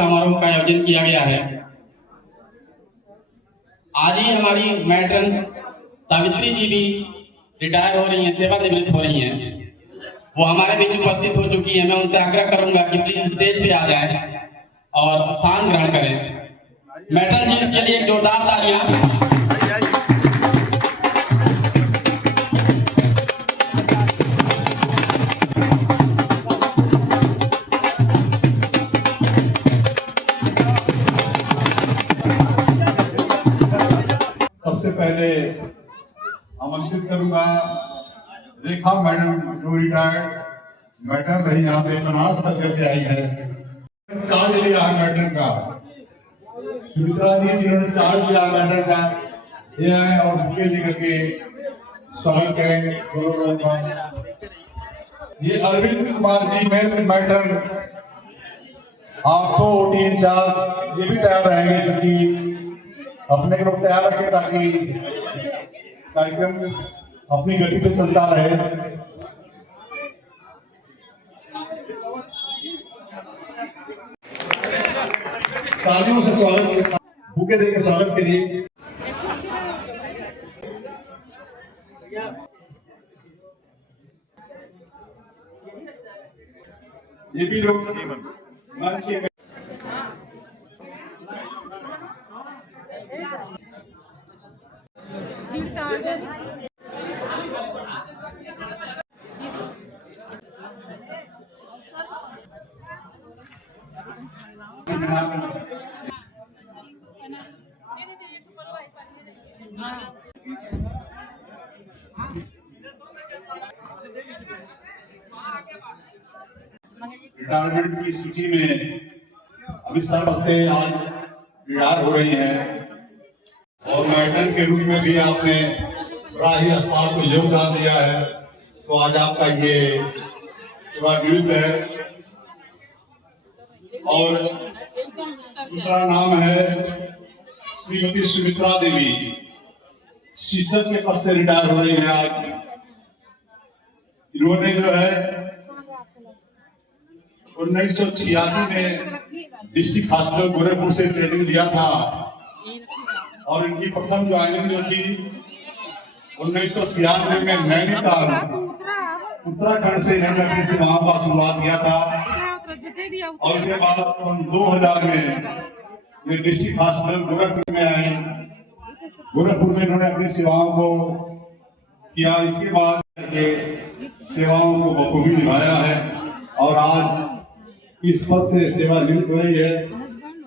समारोह का आयोजन किया गया है। आज ही हमारी मैट्रन सावित्री जी भी रिटायर हो रही हैं, सेवानिवृत्त हो रही हैं। वो हमारे बीच उपस्थित हो चुकी है। मैं उनसे आग्रह करूंगा कि प्लीज स्टेज पे आ जाए और स्थान ग्रहण करें। मैट्रन जी के लिए एक जोरदार तालियां। सबसे पहले आमंत्रित करूंगा रेखा मैडम, जो रिटायर्ड मैडम रही, यहाँ पे बनारस करके आई है। चार्ज लिया है मैडम का, सुमित्रा जी जिन्होंने चार्ज लिया मैडम का, ये आए और बुके लेकर के स्वागत करेंगे। ये अरविंद कुमार जी मेन मैडम, आपको ओटी इंचार्ज, ये भी तैयार रहेंगे क्योंकि अपने लोग तैयार रखें ताकि कार्यक्रम अपनी गति से चलता रहे। तालियों से स्वागत, बुके देकर स्वागत के लिए। ये भी लोग मंच के रिटायरमेंट की सूची में अभी सर्व से आज रिटायर हो रही हैं और मैडम के रूप में भी आपने बड़ा ही अस्पताल को योगदान दिया है, तो आज आपका ये सेवानिवृत्त है। और दूसरा नाम है श्रीमती सुमित्रा देवी, सिस्टर के पद से रिटायर हो रही है आज। इन्होंने जो है 1986 में डिस्ट्रिक्ट हॉस्पिटल गोरखपुर से ट्रेनिंग लिया था और इनकी प्रथम ज्वाइनिंग जो थी 1993 में नैनीताल उत्तराखंड से इन्होंने अपनी सेवाओं का शुरुआत किया था और उसके बाद सन 2000 में ये डिस्ट्रिक्ट हॉस्पिटल गोरखपुर में आए। गोरखपुर में इन्होंने अपनी सेवाओं को किया, इसके बाद सेवाओं को बखूबी निभाया है और आज इस पद से सेवानिवृत्त हो रही है।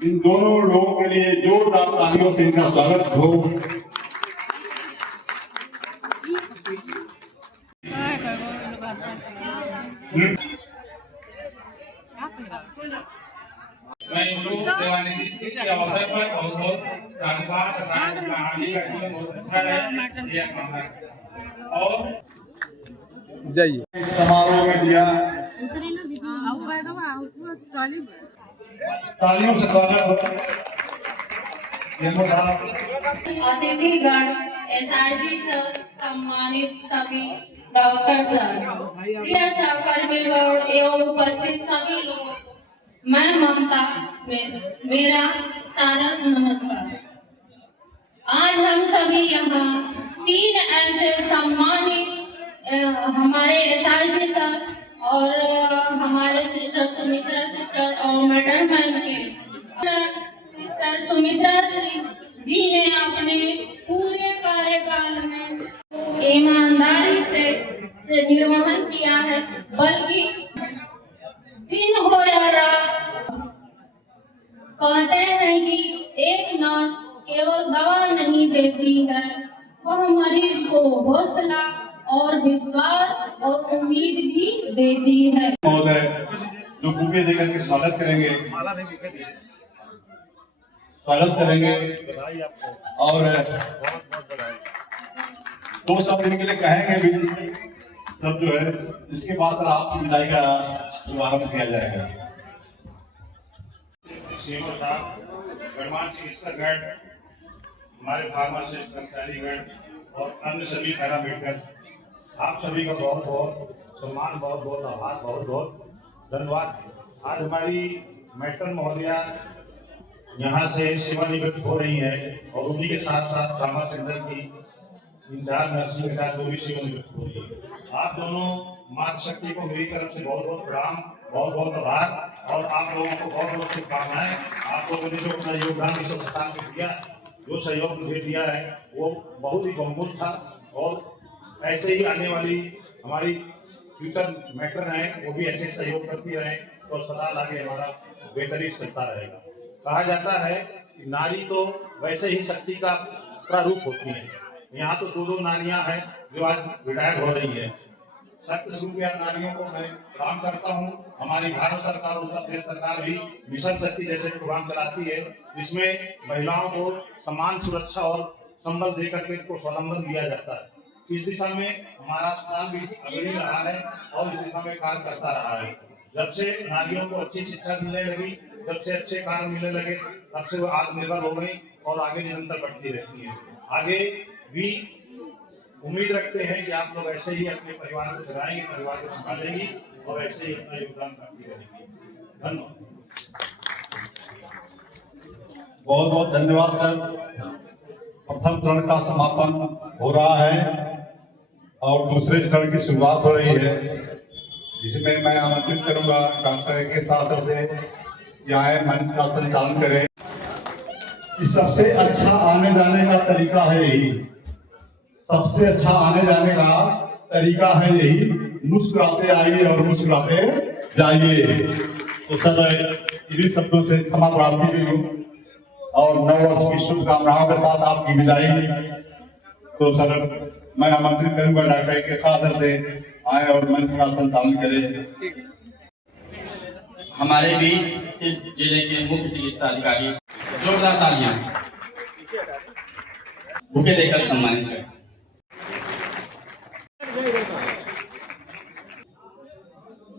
इन दोनों लोगों के लिए जोरदार तालियों से इनका स्वागत हो। मैं इनको सेवानिवृत्ति के अवसर पर बहुत बहुत धन्यवाद अच्छा है और जाइए समारोह में दिया। तालियों से स्वागत हो। अतिथिगण एसआईसी सर, सम्मानित सभी डॉक्टर सर, प्रिय सहकर्मीगण एवं उपस्थित सभी लोग, मैं ममता मेरा सादर नमस्कार। आज हम सभी यहाँ 3 ऐसे सम्मानित हमारे एसआईसी सर और हमारे सिस्टर सुमित्रा सिस्टर और मैडम मैम के सिस्टर सुमित्रा जी ने अपने पूरे कार्यकाल में ईमानदारी से निर्वहन किया है, बल्कि दिन हो या रात कहते हैं कि एक नर्स केवल दवा नहीं देती है, वह मरीज को हौसला और विश्वास और उम्मीद भी देती है। महोदय जो बुके देकर के स्वागत करेंगे और दो शब्द इनके लिए कहेंगे भी सब जो है, इसके बाद सर आपकी विदाई का शुभारंभ किया जाएगा। गणमान्य चिकित्सकगण, हमारे फार्मासिस्ट कर्मचारीगण और अन्य सभी पैरामेडिकल्स, आप सभी का बहुत बहुत सम्मान, बहुत बहुत आभार, बहुत बहुत धन्यवाद। आज हमारी मैट्रन महोदया यहाँ से सेवानिवृत्त हो रही है और उन्हीं के साथ साथ ट्रामा सेंटर की इंचार्ज नर्सिंग के साथ जो भी सेवानिवृत्त हो रही है। आप दोनों मातृशक्ति को मेरी तरफ से बहुत बहुत प्रणाम, बहुत बहुत आभार और आप लोगों को बहुत बहुत शुभकामनाएं। आप लोगों ने जो अपना योगदान इस संस्थान में दिया, जो सहयोग मुझे दिया है, वो बहुत ही बहुमूल्य था और ऐसे ही आने वाली हमारी फ्यूचर मैट्रन है वो भी ऐसे सहयोग करती रहे तो अस्पताल आगे हमारा बेहतरीन चलता रहेगा। कहा जाता है कि नारी तो वैसे ही शक्ति का प्रारूप होती है। यहाँ तो दो नारियां हैं जो आज रिटायर हो रही है। सत्य स्वरूप नारियों को मैं प्रणाम करता हूँ। हमारी भारत सरकार और उत्तर प्रदेश सरकार भी मिशन शक्ति जैसे प्रोग्राम चलाती है, जिसमें महिलाओं को समान सुरक्षा और संबल देकर के इनको स्वावलंबन दिया जाता है। इस दिशा में हमारा अस्पताल भी अग्रणी रहा है और इस दिशा में कार्य करता रहा है। जब से नारियों को अच्छी शिक्षा मिलने लगी, जब से अच्छे कार्य मिलने लगे, तब से वो आत्मनिर्भर हो गई और आगे निरंतर बढ़ती रहती है। आगे भी उम्मीद रखते हैं कि आप लोग ऐसे ही अपने परिवार को चलाएंगे, परिवार को संभालेंगी और ऐसे ही अपना योगदान करती रहेंगी। धन्यवाद। बहुत बहुत धन्यवाद सर। प्रथम चरण का समापन हो रहा है और दूसरे चरण की शुरुआत हो रही है, जिसमें मैं आमंत्रित करूंगा डॉक्टर ए के शास्त्र से यहाँ मंच का संचालन करें। सबसे अच्छा आने जाने का तरीका है यही, सबसे अच्छा आने जाने का तरीका है यही, मुस्कुराते आइए और मुस्कुराते जाइए। तो सर इन्हीं शब्दों से क्षमा प्रार्थी भी हूँ और नव वर्ष की शुभकामनाओं के साथ आपकी विदाई। तो सर मैं आमंत्रित करूंगा डॉक्टर के साथ से आए और मंच का संचालन करें। हमारे बीच इस जिले के मुख्य चिकित्सा अधिकारी जोरदार तालियां बुके देकर सम्मानित करें।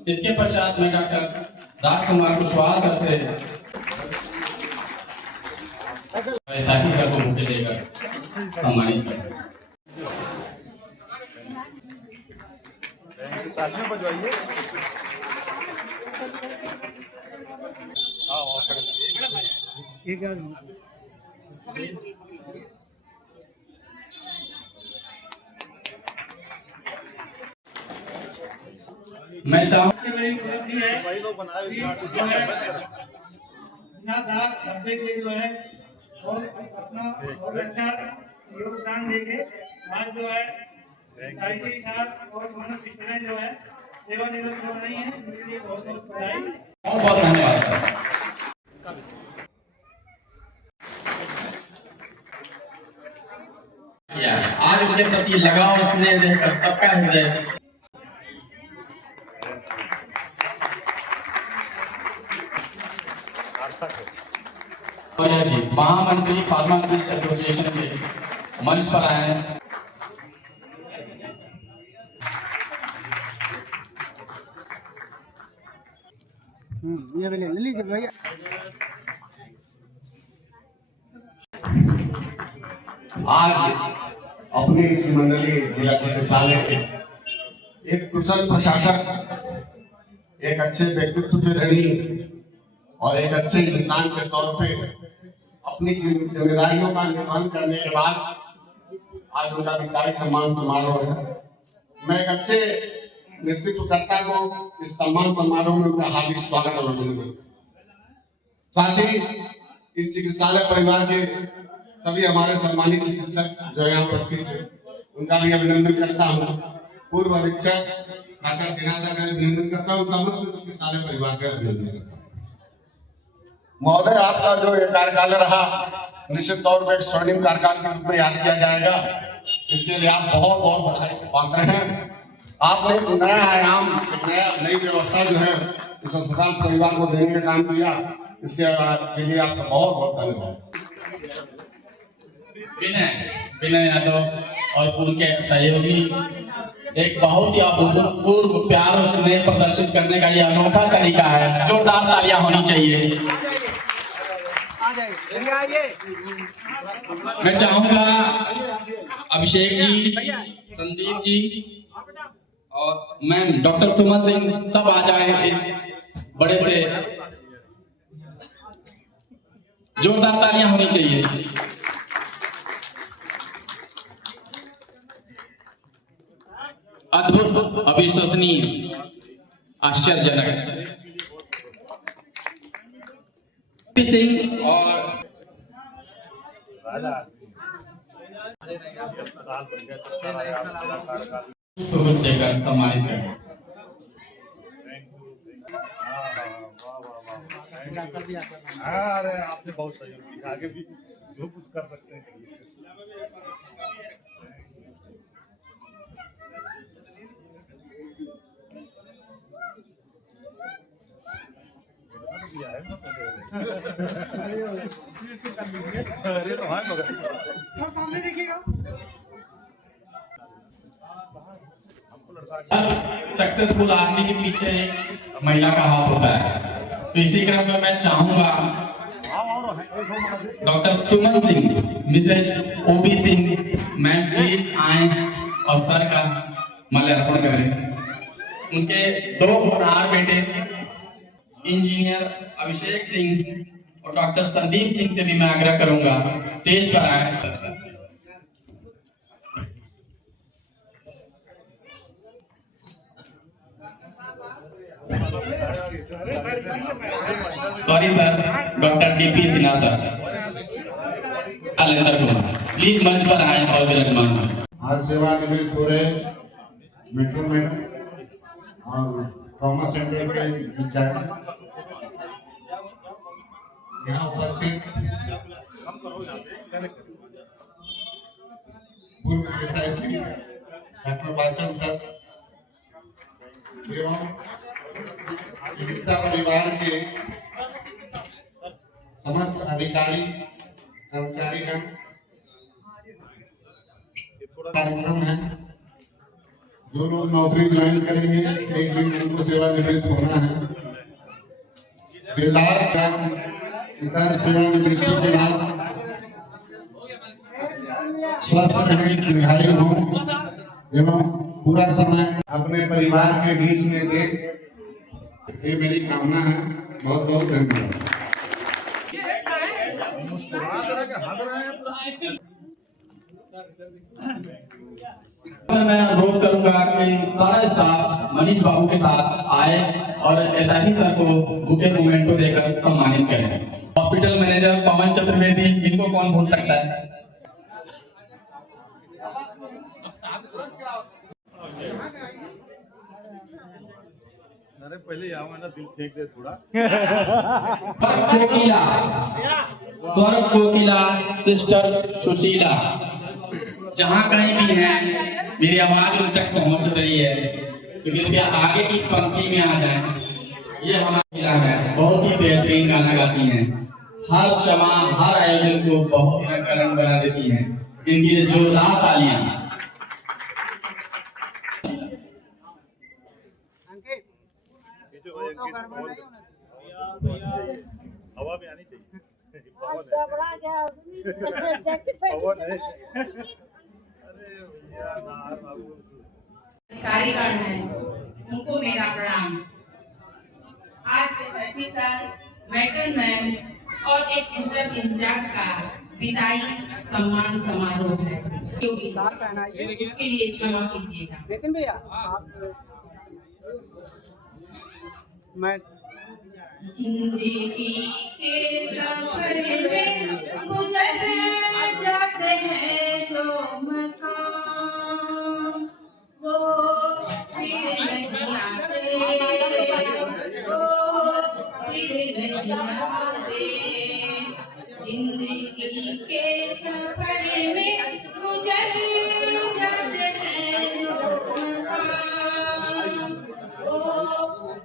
इसके पश्चात मैं डॉक्टर राजकुमार कुशवाहा सर से वैशाखी सर को बुके देकर सम्मानित करें। मैं चाहूँ जो है और अपना बहुत अच्छा योगदान देके आज जो है और दोनों सिस्टरें जो है सेवानिवृत्त हो रही हैं, उनके लिए बहुत बहुत बधाई। बहुत बहुत धन्यवाद सर। आज इसके प्रति लगाव स्नेह देखकर सबका हृदय जी महामंत्री फार्मासिस्ट एसोसिएशन के मंच पर आए। ये ले लीजिए भैया। आज अपने इस मंडलीय जिला चिकित्सालय के एक कुशल प्रशासक, एक अच्छे व्यक्तित्व के धनी और एक अच्छे इंसान के तौर पे अपनी जिम्मेदारियों का निर्वहन करने के बाद आज उनका विदाई सम्मान समारोह है। मैं एक अच्छे नेतृत्वकर्ता को इस सम्मान समारोह में उनका हार्दिक स्वागत और अभिनंदन। साथ ही इस चिकित्सालय परिवार के सभी हमारे सम्मानित चिकित्सक जो यहाँ उपस्थित हैं उनका भी अभिनंदन करता हूँ। पूर्व अधीक्षक डॉक्टर सिन्हा साहब का अभिनंदन करता हूँ। समस्त चिकित्सालय परिवार का अभिनंदन करता हूँ। महोदय, आपका जो ये कार्यकाल रहा निश्चित तौर पर एक स्वर्णिम कार्यकाल के रूप में याद किया जाएगा। इसके लिए आप बहुत बहुत बधाई के पात्र हैं। आपने एक नया आयाम, एक नई व्यवस्था जो है इस अस्पताल परिवार को देने का काम किया, इसके लिए आपका बहुत बहुत धन्यवाद। विनय यादव और उनके सहयोगी एक बहुत ही अभूतपूर्व प्यार और स्नेह प्रदर्शित करने का यह अनोखा तरीका है। जोरदार तालियां होनी चाहिए। मैं चाहूंगा अभिषेक जी, संदीप जी और मैम डॉक्टर सुमन सिंह सब आ जाए इस बड़े से। जोरदार तालियां होनी चाहिए। अद्भुत, अविश्वसनीय, आश्चर्यजनक सिंह और देकर सम्मानित करें। अरे आपने बहुत सहयोग किया, आगे भी जो कुछ कर सकते हैं। अरे तो भाई मगर सामने देखिएगा। सक्सेसफुल आदमी के पीछे एक महिला का हाथ होता है। तो इसी क्रम में मैं चाहूंगा doctor Suman Singh, Mrs O B Singh ma'am please आए और सर का माल्यार्पण करें। उनके 2 होनहार बेटे इंजीनियर अभिषेक सिंह और डॉक्टर संदीप सिंह से भी मैं आग्रह करूंगा स्टेज पर आए। Sorry sir, doctor DP Sinha sir, Alendar Kumar please मंच पर आए और विराजमान हों। आज सेवानिवृत्त हो रहे मेट्रो मैडम और ट्रॉमा सेंटर के इंचार्ज यहाँ उपस्थित पूर्व एसआईसी डॉक्टर बाचन सर एवं चिकित्सा परिवार के समस्त अधिकारी कर्मचारीगण, कार्यक्रम है। जो लोग नौकरी ज्वाइन करेंगे एक दिन उनको सेवानिवृत्त होना है। बेदार किसान सेवानिवृत्ति के बाद स्वस्थ रहें, दीर्घायु हो एवं पूरा समय अपने परिवार के बीच में दे, ये मेरी कामना है। बहुत बहुत धन्यवाद। मैं अनुरोध करूंगा कि सारा स्टाफ मनीष बाबू के साथ आए और एसआईसी सर को बुके मूवमेंट को देकर सम्मानित करें। हॉस्पिटल मैनेजर पवन चतुर्वेदी, इनको कौन भूल सकता है। अरे पहले यहाँ ना दिल फेंक दे थोड़ा। स्वर्ग कोकिला सिस्टर सुशीला जहाँ कहीं भी हैं, मेरी आवाज उन तक पहुँच रही है तो कृपया आगे की पंक्ति में आ जाएं। ये हमारी महिला है, बहुत ही बेहतरीन गाना गाती हैं। हर क्षमा हर आयोजन को बहुत रंग बना देती हैं। इनके लिए जोरदार तालियां। हवा में आनी चाहिए। पवन है। अधिकारीगण हैं, उनको मेरा प्रणाम। आज के 37 साल मैट्रन मैम और एक सिस्टर इंचार्ज का विदाई सम्मान समारोह है, उसके लिए क्षमा कीजिएगा। नितिन भैया आप मैं जिंदगी के सफर में गुजर जाते हैं जो मकाम, वो फिर नहीं आते, वो फिर नहीं आते। जिंदगी के सफर में गुजर जाते हैं जो मकाम, वो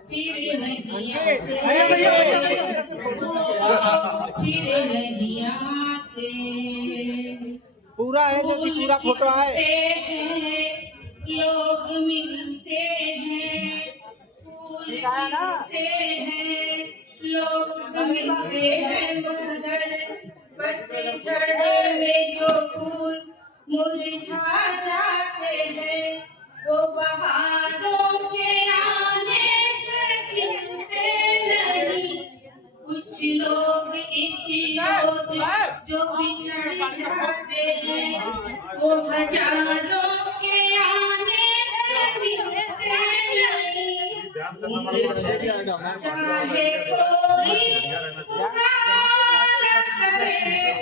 फिर नहीं आते, वो फिर नहीं आते। पूरा है जल्दी पूरा फोटो है। लोग मिलते हैं, फूल खिलते हैं, लोग मिलते हैं, मगर पतझड़ में जो फूल मुरझा जाते हैं, वो बहारों के आने से खिलते नहीं। कुछ लोग इतिहास जो बिछड़ जाते हैं, वो हजारों के आने से मिलते नहीं। चाहे कोई पुकार करे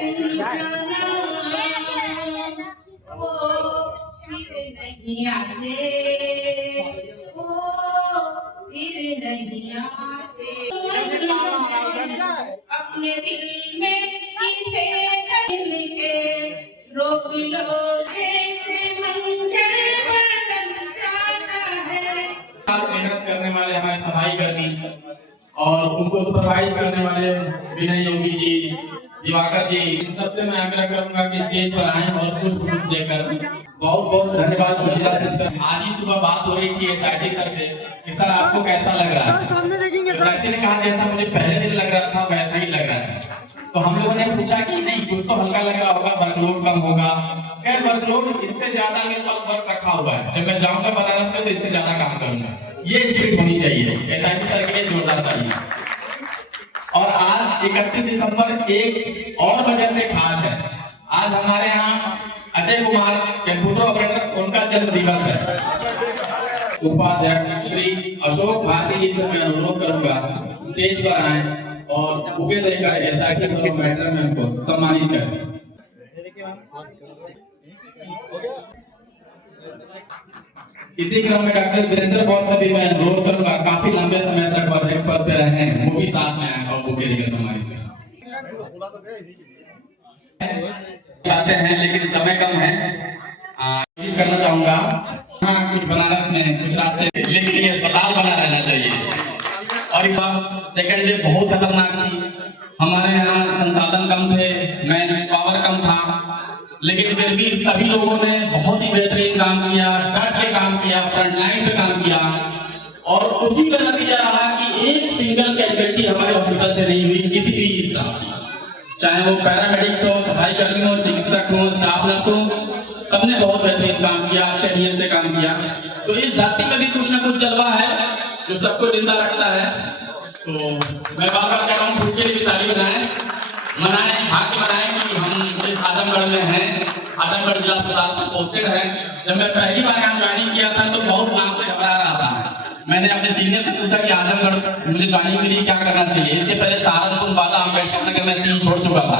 उनका नाम, वो फिर नहीं आते, वो फिर नहीं आते। अपने दिल में इसे दिल के रोक लो, ऐसे मंजर बदल जाता है। मेहनत करने वाले हमारे सफाई कर्मी और उनको सुपरवाइज करने वाले विनय योगी जी, दिवाकर जी, इन सबसे मैं आग्रह करूंगा कि स्टेज पर आएं और पुष्प देकर। बहुत बहुत धन्यवाद सुशीला सिस्टर। आज ही सुबह बात हो रही थी एसआईटी सर से कि सर आपको कैसा लग रहा है। सामने देखेंगे सर। एसआईटी ने कहा जैसा मुझे पहले दिन लग रहा था वैसा ही लग रहा है। तो हम लोगों ने पूछा कि नहीं कुछ तो हल्का लग रहा होगा, वर्कलोड कम होगा। क्या वर्कलोड इससे ज्यादा मेरे पास वर्क रखा हुआ है, जब मैं जाऊंगा बनारस में तो इससे ज्यादा काम करूंगा। ये स्पिरिट होनी चाहिए, एसआईटी सर के लिए जोरदार चाहिए। और आज 31 दिसंबर एक और वजह से खास है। आज हमारे यहाँ अजय कुमार कंप्यूटर ऑपरेटर, उनका जन्म दिवस है। उपाध्यक्ष श्री अशोक भारती जी से मैं अनुरोध करूंगा स्टेज पर आए और बुके देकर एसआईटी मैटर में उनको सम्मानित करें। इसी क्रम में डॉक्टर वीरेंद्र कौर से भी मैं अनुरोध करूंगा, काफी लंबे समय तक अध्यक्ष पद पे रहे हैं, वो भी साथ में आए और बुके देकर सम्मानित करें। जाते हैं लेकिन समय कम है। करना चाहूंगा हाँ, कुछ बनारस में कुछ रास्ते, लेकिन ये अस्पताल बना रहना चाहिए। और सेकंड वेव बहुत खतरनाक थी, हमारे यहाँ संसाधन कम थे, मैन पावर कम था, लेकिन फिर भी सभी लोगों ने बहुत ही बेहतरीन काम किया, डट के काम किया, फ्रंट लाइन पे काम किया। और उसी का नतीजा रहा कि एक सिंगल कैजुअलिटी हमारे हॉस्पिटल से नहीं हुई किसी भी स्टाफ, चाहे वो पैरामेडिक्स हो, सफाई कर्मी हो, चिकित्सक हो, स्टाफ नर्स हो, सबने बहुत बेहतरीन काम किया, अच्छे नियम से काम किया। तो इस धरती में भी कुछ न कुछ जलवा है जो सबको जिंदा रखता है। तो मैं बार बार कह रहा हूँ, खुद के लिए भी तारीफ मनाएं, भाग्य मनाएं कि हम इस आजमगढ़ में हैं, आजमगढ़ जिला अस्पताल में पोस्टेड है। जब मैं पहली बार यहाँ ज्वाइनिंग किया था तो बहुत नाम से घबरा रहा था। मैंने अपने सीनियर से पूछा कि आजमगढ़ मुझे ज्वाइनिंग के लिए क्या करना चाहिए। इसके पहले सहारनपुर, बादा, अम्बेडकर नगर में 3 छोड़ चुका था।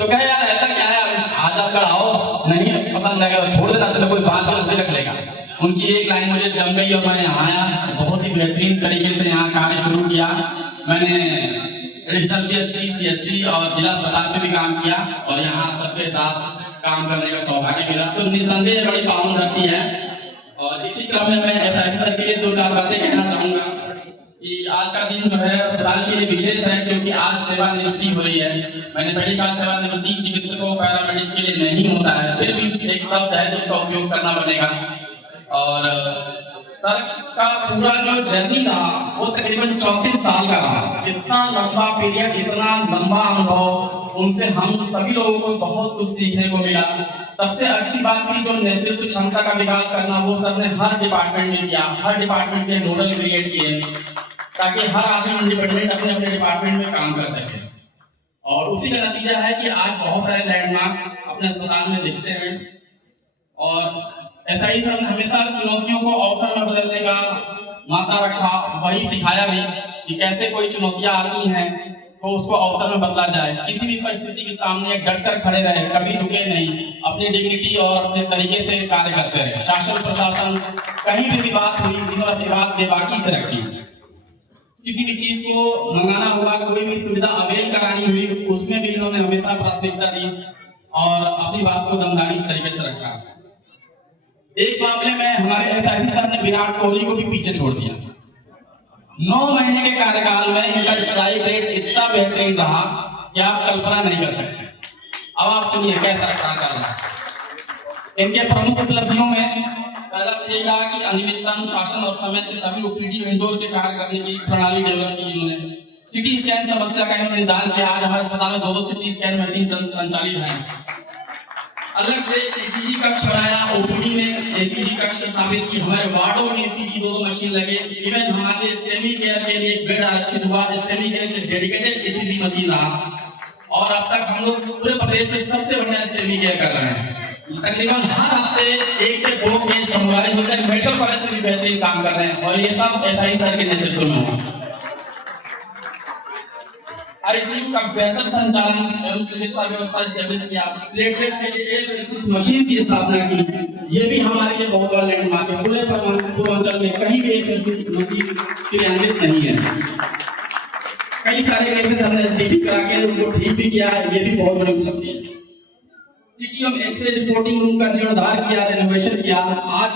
तो कहे यार ऐसा क्या है, आजमगढ़ आओ, नहीं पसंद है छोड़ देना, तो कोई बात नहीं रख लेगा। उनकी एक लाइन मुझे जम गई और मैं यहाँ आया, बहुत ही बेहतरीन तरीके से यहाँ कार्य शुरू किया। मैंने एडिशनल पीएससी, सीएससी और जिला अस्पताल में भी काम किया और यहाँ सबके साथ काम करने का सौभाग्य मिला। तो निसंदेह बड़ी पावन धरती है। और इसी क्रम में मैं एसआईटी सर के लिए 2-4 बातें कहना चाहूंगा कि आज का दिन जो है अस्पताल के लिए विशेष है, क्योंकि आज सेवानिवृत्ति हो रही है। मैंने पहली बार सेवानिवृत्ति चिकित्सकों, पैरामेडिक्स के लिए नहीं होता है, फिर भी एक शब्द है जिसका उपयोग करना बनेगा। और सर का पूरा जो जर्नी रहा वो तकरीबन 34 साल का रहा। इतना लंबा पीरियड, इतना लंबा अनुभव, उनसे हम सभी लोगों को बहुत कुछ सीखने को मिला। सबसे अच्छी बात थी जो नेतृत्व क्षमता का विकास करना, वो सर ने हर डिपार्टमेंट में किया। हर डिपार्टमेंट के नोडल क्रिएट किए ताकि हर आदमी इंडिपेंडेंट अपने अपने डिपार्टमेंट में काम कर सके। और उसी का नतीजा है कि आज बहुत सारे लैंडमार्क्स अपने अस्पताल में दिखते हैं। और ऐसा ही सर ने हमेशा चुनौतियों को अवसर में बदलने का माता रखा, वही सिखाया भी कि कैसे कोई चुनौतियां आती हैं तो उसको अवसर में बदला जाए। किसी भी परिस्थिति के सामने डट कर खड़े रहे, कभी झुके नहीं, अपनी डिग्निटी और अपने तरीके से कार्य करते रहे। शासन प्रशासन कहीं भी बात हुई, इन्होंने बात बेबाकी से रखी। किसी भी चीज को मंगाना हुआ, कोई भी सुविधा अवेल करानी हुई, उसमें भी इन्होंने हमेशा प्राथमिकता दी और अपनी बात को दमदारी तरीके से रखा। एक मामले में हमारे एसआईसी सर ने विराट कोहली को भी पीछे छोड़ दिया। 9 महीने के कार्यकाल में इनका स्ट्राइक रेट इतना बेहतरीन रहा कि आप कल्पना नहीं कर सकते। अब आप सुनिए कैसा कार्य रहा। इनके प्रमुख उपलब्धियों में पहला ये रहा कि अनियमितता, अनुशासन और समय से सभी ओपीडी इंडोर के कार्य करने की प्रणाली डेवलप की इन्होंने। सिटी स्कैन समस्या का इन्होंने निदान किया। आज हमारे अस्पताल में 2 सिटी स्कैन मशीन संचालित हैं। अलग से एसीजी कक्ष बनाया, ओपीडी में एसीजी कक्ष स्थापित की। हमारे वार्डों में एसीजी 2 मशीन लगे। इवन हमारे स्टेमी केयर के लिए बेड आरक्षित हुआ। स्टेमी केयर के लिए डेडिकेटेड एसीजी मशीन रहा। और अब तक हम लोग पूरे प्रदेश में सबसे बढ़िया स्टेमी केयर कर रहे हैं। तकरीबन हर हफ्ते 1 से 2 केस मंगवाए होते हैं। मेडिकल कॉलेज में भी बेहतरीन काम कर रहे हैं और ये सब एसआई सर के नेतृत्व में हुआ। आईसीयू का बेहतर संचालन एवं चिकित्सा व्यवस्था स्टैब्लिश किया। प्लेटलेट्स के लिए मशीन की स्थापना की। ये भी हमारे लिए बहुत बड़ा लैंडमार्क है। पूरे पूर्वांचल में कहीं भी एक मशीन क्रियान्वित नहीं है। कई सारे केसेस हमने एसडीपी करा के उनको ठीक भी किया है। ये भी बहुत बड़ी उपलब्धि है। सिटी में एक्सरे रिपोर्टिंग रूम का जीर्णोद्धार किया, रेनोवेशन किया। आज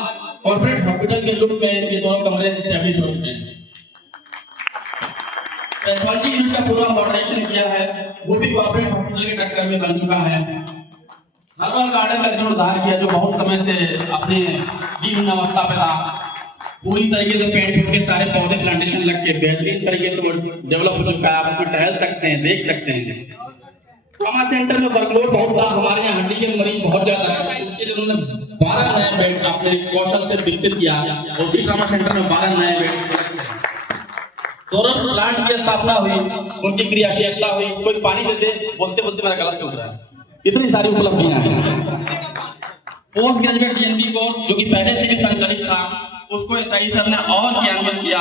कॉर्पोरेट हॉस्पिटल के लुक में ये 2 कमरे एस्टैब्लिश हो चुके हैं। पैथोलॉजी यूनिट का पूरा मॉडर्नाइजेशन किया है, वो भी कॉर्पोरेट हॉस्पिटल के टक्कर में बन चुका है। हर्बल गार्डन का जीर्णोद्धार किया जो बहुत समय से अपने दीन अवस्था पे था। पूरी तरीके से पेड़ के सारे पौधे प्लांटेशन लग के बेहतरीन तरीके से वो डेवलप हो चुका है। आप उसमें टहल सकते हैं, देख सकते हैं। ट्रॉमा सेंटर में वर्कलोड बहुत था। हमारे यहाँ हड्डी के मरीज बहुत ज्यादा है। उसके लिए उन्होंने 12 नए बेड अपने कौशल से विकसित किया। उसी ट्रॉमा सेंटर में 12 नए बेड। सौरभ प्लांट की स्थापना हुई, उनकी क्रियाशीलता हुई। कोई पानी देते बोलते बोलते मेरा गला सूख रहा है। इतनी सारी उपलब्धियां हैं। पोस्ट ग्रेजुएट डीएनबी कोर्स जो कि पहले से भी संचालित था, उसको एसआई सर ने और क्रियान्वित किया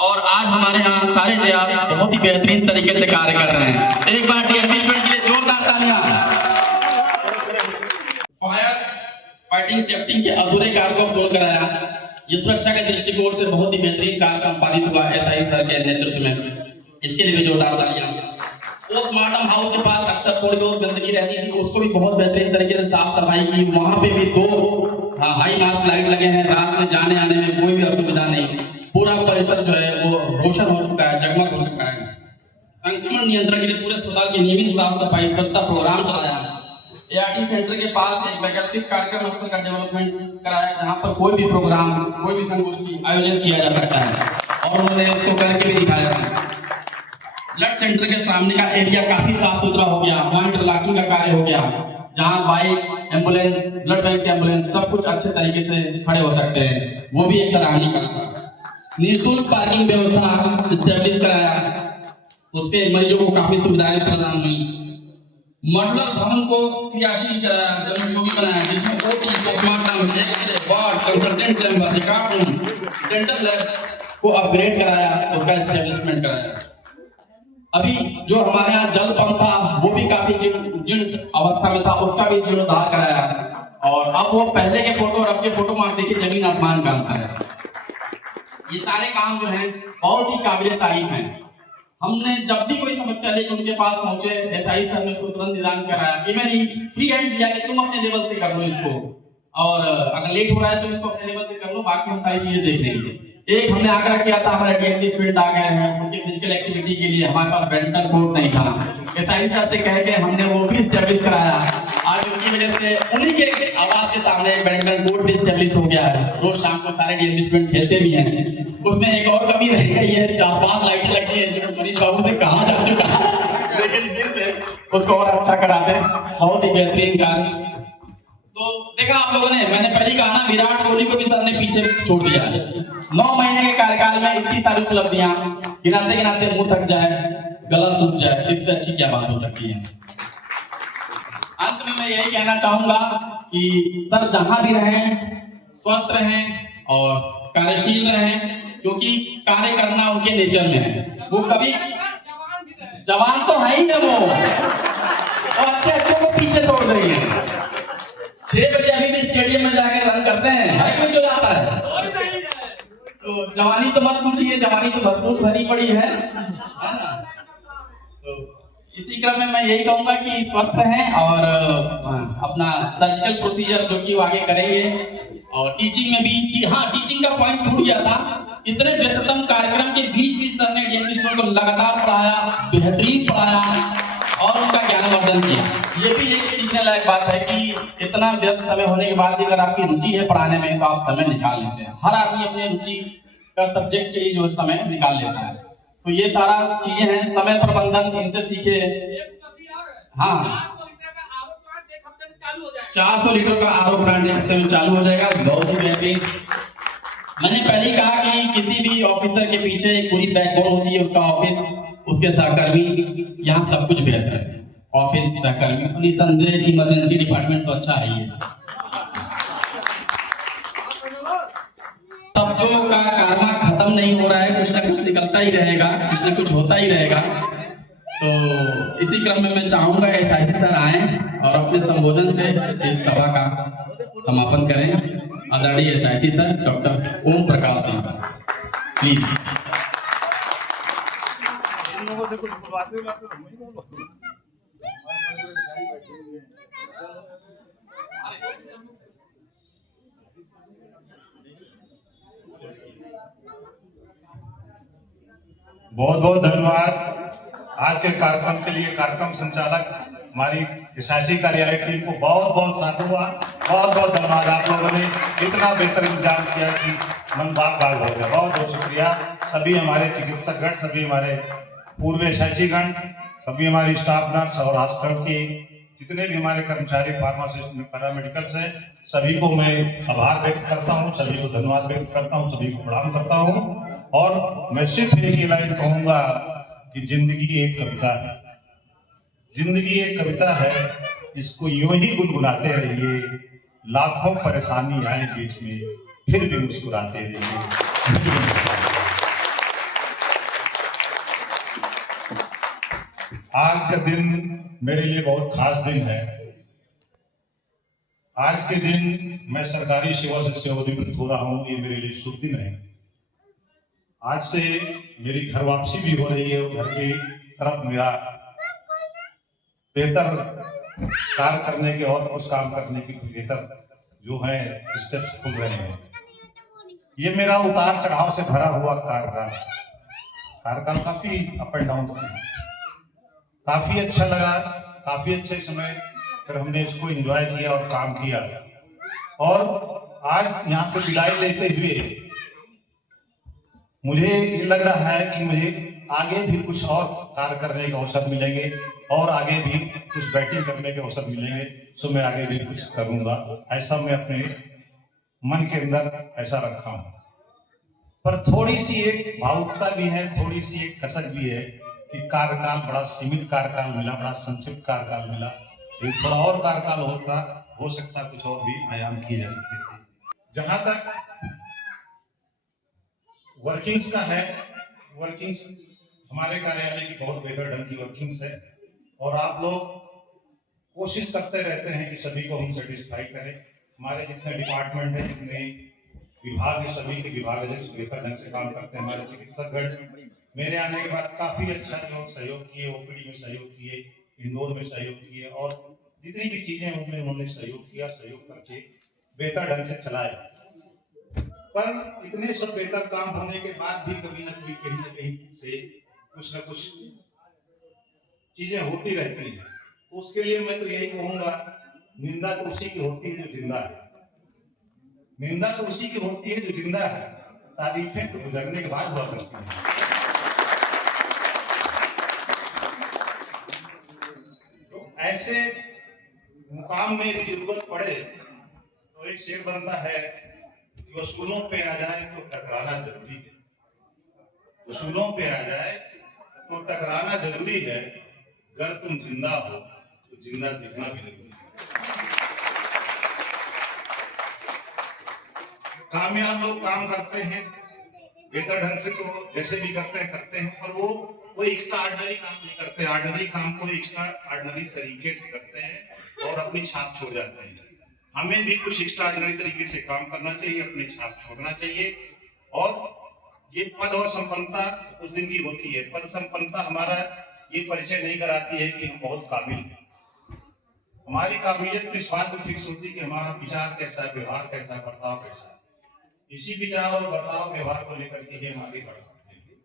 और आज हमारे यहाँ सारे जेआर बहुत ही बेहतरीन तरीके से कार्य कर रहे हैं। एक बार डीएनबी स्टूडेंट के लिए जोरदार तालियां। फायर फाइटिंग सेफ्टी के अधूरे कार्य को पूर्ण कराया। ये सुरक्षा के दृष्टिकोण से बहुत ही बेहतरीन कार्य संपादित हुआ एसआई सर के नेतृत्व में। इसके लिए भी जोरदार तालियां। पोस्टमार्टम हाउस के पास अक्सर थोड़ी बहुत गंदगी रहती थी, उसको भी बहुत बेहतरीन तरीके से साफ सफाई की। वहां पे भी 2 हाई मास्ट लाइट लगे हैं। रात में जाने आने में कोई भी असुविधा नहीं। पूरा परिसर जो है वो रोशन हो चुका है, जगमग हो चुका है। संक्रमण नियंत्रण के लिए पूरे अस्पताल की नियमित साफ सफाई स्वच्छता प्रोग्राम चलाया। एआरटी सेंटर के पास एक वैकल्पिक कार्यक्रम स्थल का डेवलपमेंट कराया जहां पर कोई भी प्रोग्राम, कोई भी संगोष्ठी आयोजन किया जा सकता है और उन्होंने इसको करके भी दिखाया था। ब्लड सेंटर के सामने का एरिया काफी साफ सुथरा हो गया। वहां इंटरलॉकिंग का कार्य हो गया जहां bike, ambulance, blood bank ambulance सब कुछ अच्छे तरीके से खड़े हो सकते हैं। वो भी एक सराहनीय कार्य था। निःशुल्क पार्किंग व्यवस्था स्टैब्लिश कराया, उसके मरीजों को काफी सुविधाएं प्रदान हुई। मॉडुलर भवन को क्रियाशील कराया, जमीन को भी बनाया जिसमें OT, postmortem, X ray, ward, consultant chamber, record room, dental lab को अपग्रेड कराया, उसका एस्टेब्लिशमेंट कराया। अभी जो हमारे यहाँ जल पंप था वो भी काफी जीर्ण अवस्था में था, उसका भी जीर्णोद्धार कराया। और अब वो पहले के फोटो और अब के फोटो में आप देखिए जमीन आसमान का अंतर है। ये सारे काम जो है बहुत ही काबिल तारीफ हैं। हमने जब भी कोई समस्या लेकर उनके पास पहुंचे, एसआई सर ने तुरंत निदान कराया। इवन ही फ्री हैंड दिया कि तुम अपने लेवल से कर लो इसको, और अगर लेट हो रहा है तो इसको अपने लेवल से कर लो, बाकी हम सारी चीजें देख लेंगे। एक हमने आग्रह किया था, हमारे डीएनबी स्टूडेंट आ गए हैं, उनकी फिजिकल एक्टिविटी के लिए हमारे पास बैडमिंटन कोर्ट नहीं था। एसआई सर से कह के हमने वो भी स्टैब्लिश कराया। आज उनकी की वजह से उन्हीं के आवाज के सामने बैडमिंटन कोर्ट भी स्टेब्लिश हो गया है। रोज शाम को सारे डीएमपी स्टूडेंट खेलते भी हैं। उसमें एक और कमी रह गई है, 4-5 लाइटें लगी है जो मनीष बाबू से कहा जा चुका है, लेकिन फिर से उसको और अच्छा कराते हैं। बहुत ही बेहतरीन कार्य। तो देखा आप लोगों ने, मैंने पहले कहा ना, विराट कोहली को भी सर ने पीछे छोड़ दिया। 9 महीने के कार्यकाल में इतनी सारी उपलब्धियां, गिनाते गिनाते मुंह थक जाए, गला सूख जाए, इससे अच्छी क्या बात हो सकती है। अंत में मैं यही कहना चाहूंगा कि सर जहां भी रहें स्वस्थ रहें और कार्यशील रहें, क्योंकि कार्य करना उनके नेचर में है। वो कभी जवान तो है ही है वो, और अच्छे को पीछे छोड़ रही है। 6 बजे अभी भी स्टेडियम में जाकर रन करते हैं, हाई जो जाता है। तो जवानी तो मत पूछिए, जवानी तो भरपूर भरी पड़ी है ना। तो इसी क्रम में मैं यही कहूंगा कि स्वस्थ रहें और अपना सर्जिकल प्रोसीजर जो कि वो आगे करेंगे। और टीचिंग में भी, हाँ टीचिंग का पॉइंट छूट गया था। इतने व्यस्ततम कार्यक्रम के बीच भी सर ने डीएमपी स्टूडेंट को लगातार पढ़ाया, बेहतरीन पढ़ाया और उनका ज्ञानवर्धन किया। ये भी एक सीखने लायक बात है कि इतना व्यस्त समय होने के बाद भी अगर आपकी रुचि है पढ़ाने में तो आप समय निकाल लेते हैं। हर आदमी अपनी रुचि का सब्जेक्ट के लिए जो समय निकाल लेता है। तो ये सारा चीजें हैं, समय प्रबंधन, इनसे सीखे। हाँ, 400 लीटर का आरओ प्लांट एक हफ्ते में चालू हो जाएगा। बहुत ही बेहतरीन। मैंने पहले ही कहा कि किसी भी ऑफिसर के पीछे एक पूरी बैकबोन होती है, उसका ऑफिस, उसके सहकर्मी। यहाँ सब कुछ बेहतर है, ऑफिस, सहकर्मी, निसंदेह इमरजेंसी डिपार्टमेंट तो अच्छा है ही है। शब्दों का कारमा खत्म नहीं हो रहा है, कुछ ना कुछ निकलता ही रहेगा, कुछ ना कुछ होता ही रहेगा। तो इसी क्रम में मैं चाहूंगा एसआईसी सर आए और अपने संबोधन से इस सभा का समापन करें। आदरणीय SIC sir doctor Om Prakash Singh sir, please. बहुत बहुत धन्यवाद। आज के कार्यक्रम के लिए कार्यक्रम संचालक हमारी एसआईसी कार्यालय टीम को बहुत बहुत साधुवाद, बहुत बहुत धन्यवाद। आप लोगों ने इतना बेहतर इंतजाम किया कि मन बाग हो गया। बहुत बहुत शुक्रिया। सभी हमारे चिकित्सक गण, सभी हमारे पूर्व एसआईसी गण, सभी हमारी स्टाफ नर्स और हॉस्पिटल के जितने भी हमारे कर्मचारी, फार्मासिस्ट, पैरामेडिकल्स हैं, सभी को मैं आभार व्यक्त करता हूँ, सभी को धन्यवाद व्यक्त करता हूँ, सभी को प्रणाम करता हूँ। और मैं सिर्फ एक ही लाइन कहूंगा कि जिंदगी एक कविता है, जिंदगी एक कविता है, इसको यूं ही गुनगुनाते रहिए। लाखों परेशानी आए बीच में, फिर भी मुस्कुराते रहिए। आज का दिन मेरे लिए बहुत खास दिन है। आज के दिन मैं सरकारी सेवा से सेवानिवृत्त हो रहा हूँ, ये मेरे लिए शुभ दिन है। आज से मेरी घर वापसी भी हो रही है और घर की तरफ मेरा बेहतर कार्य करने के और कुछ काम करने की बेहतर जो है स्टेप्स खुल रहे हैं। ये मेरा उतार चढ़ाव से भरा हुआ कार्यकाल काफी अप एंड डाउन था। काफी अच्छा लगा, काफी अच्छे समय फिर हमने इसको एंजॉय किया और काम किया। और आज यहाँ से विदाई लेते हुए मुझे ये लग रहा है कि मुझे आगे भी कुछ और कार्य करने के अवसर मिलेंगे और आगे भी कुछ बैटिंग करने के अवसर मिलेंगे, तो मैं आगे भी कुछ करूंगा। ऐसा मैं अपने मन के अंदर ऐसा रखा हूं। पर थोड़ी सी एक भावुकता भी है, थोड़ी सी एक कसक भी है कि कार्यकाल बड़ा सीमित कार्यकाल मिला, बड़ा संक्षिप्त कार्यकाल मिला। एक थोड़ा और कार्यकाल होता, हो सकता कुछ और भी आयाम किए जा सकते थे। जहां तक वर्किंग्स का है, वर्किंग्स हमारे कार्यालय की बहुत बेहतर ढंग की वर्किंग्स है और आप लोग कोशिश करते रहते हैं कि सभी को हम सेटिस्फाई करें। हमारे जितने डिपार्टमेंट है, जितने विभाग है, सभी के विभाग अध्यक्ष बेहतर ढंग से काम करते हैं। हमारे चिकित्सक गण मेरे आने के बाद काफी अच्छा जो सहयोग किए, ओपीडी में सहयोग किए, इंडोर में सहयोग किए और जितनी भी चीजें उनमें उन्होंने सहयोग किया, सहयोग करके बेहतर ढंग से चलाए। पर इतने सब बेहतर काम होने के बाद भी कभी न कहीं से कुछ न कुछ चीजें होती रहती हैं। तो उसके लिए मैं तो यही कहूंगा निंदा तो उसी की होती है जो जिंदा है। निंदा तो उसी की होती है जो जिंदा है, तारीफें तो गुजरने के बाद हुआ करती हैं। तो ऐसे मुकाम में यदि जरूरत पड़े तो एक शेर बनता है कि वसूलों पे आ जाए तो टकराना जरूरी है। वसूलों पे आ जाए तो टकराना जरूरी है, अगर तुम जिंदा हो तो जिंदा दिखना भी जरूरी है। कामयाब लोग काम करते हैं बेहतर ढंग से, तो जैसे भी करते हैं, पर वो कोई एक्स्ट्रा ऑर्डिनरी काम नहीं करते। ऑर्डिनरी काम को एक्स्ट्रा ऑर्डिनरी तरीके से करते हैं और अपनी छाप छोड़ जाते हैं। हमें भी कुछ एक्स्ट्रा ऑर्डिनरी तरीके से काम करना चाहिए, अपनी छाप छोड़ना चाहिए। और ये पद और संपन्नता उस दिन की होती है। पद संपन्नता हमारा ये परिचय नहीं कराती है कि हम बहुत काबिल हैं। हमारी काबिलियत तो इस बात पर फिक्स होती है कि हमारा विचार कैसा है, व्यवहार कैसा है, बर्ताव कैसा है। इसी विचार और बर्ताव व्यवहार को लेकर के हम आगे बढ़ सकते हैं।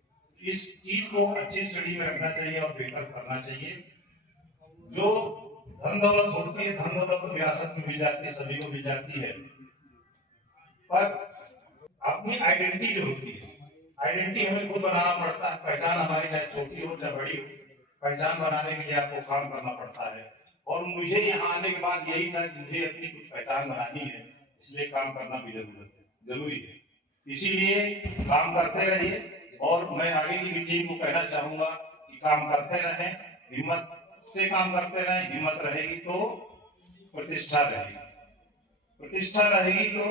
इस चीज को अच्छी श्रेणी में रखना चाहिए और बेहतर करना चाहिए। जो धन दौलत होती है, धन दौलत तो विरासत में मिल जाती है, सभी को मिल जाती है, पर अपनी आइडेंटिटी जो होती है, आइडेंटिटी हमें खुद बनाना पड़ता है। पहचान हमारी चाहे छोटी हो चाहे बड़ी हो, पहचान बनाने के लिए आपको काम करना पड़ता है। और मुझे यहाँ आने के बाद यही था कि मुझे अपनी कुछ पहचान बनानी है, इसलिए काम करना भी जरूरी है। इसीलिए काम करते रहिए और मैं आगे की भी टीम को कहना चाहूंगा कि काम करते रहें, हिम्मत से काम करते रहें। हिम्मत रहेगी तो प्रतिष्ठा रहेगी, प्रतिष्ठा रहेगी तो